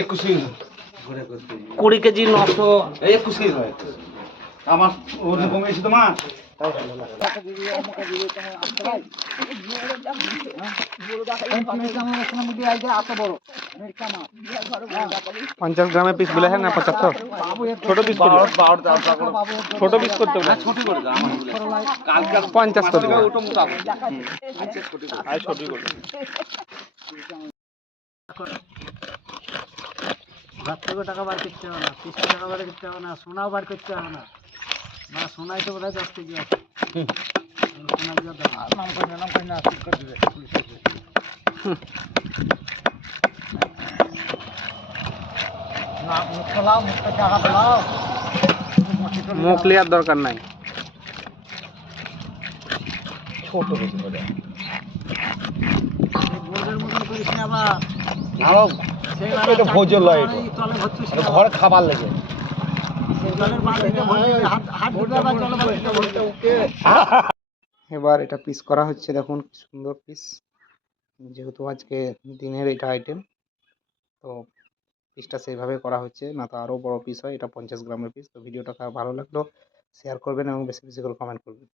21 KG 20 KG 900 21 KG হয় আমার ওজন কমে গেছে তোমার পঞ্চাশ গ্রামের পিস বলে হ্যাঁ না 75 ছোট পিস করবে ছোট পিস করতে হবে ছোট করে দাও আমার কালকে 50 করে দেবে ওটা মোটা হবে আচ্ছা ছোট করে আই ছোট করবে ঘর থেকে টাকা বার করতে হবে না, কিস্তি টাকা বার করতে হবে না, সোনাও বার করতে হবে না। না সোনাই তো বোধ হয় 10 কেজি আছে। সোনা দিয়ে দাও নাম করি না ঠিক করে দিবে পুলিশ এসে। না মুখ খোলাও, মুখটা টাকা খোলাও, মুখ লিয়ার দরকার নাই ছোট বেশি করে গোলের মতন করিস না বা আরো এটা ভোজন লয় এটা তলে ভরছিস এটা ঘরে খাবার লাগে জলের বালতিতে ভরবি, হাত ধুবে বা জলের বালতিতে ভরবি। এবার এটা পিস করা হচ্ছে দেখুন কি সুন্দর পিস যেহেতু আজকে দিনের এটা আইটেম তো পিসটা সেইভাবে করা হচ্ছে না তো আরও বড় পিস হয় এটা 50 গ্রামের পিস তো ভিডিওটা ভালো লাগলো শেয়ার করবেন এবং বেশি বেশি করে কমেন্ট করবেন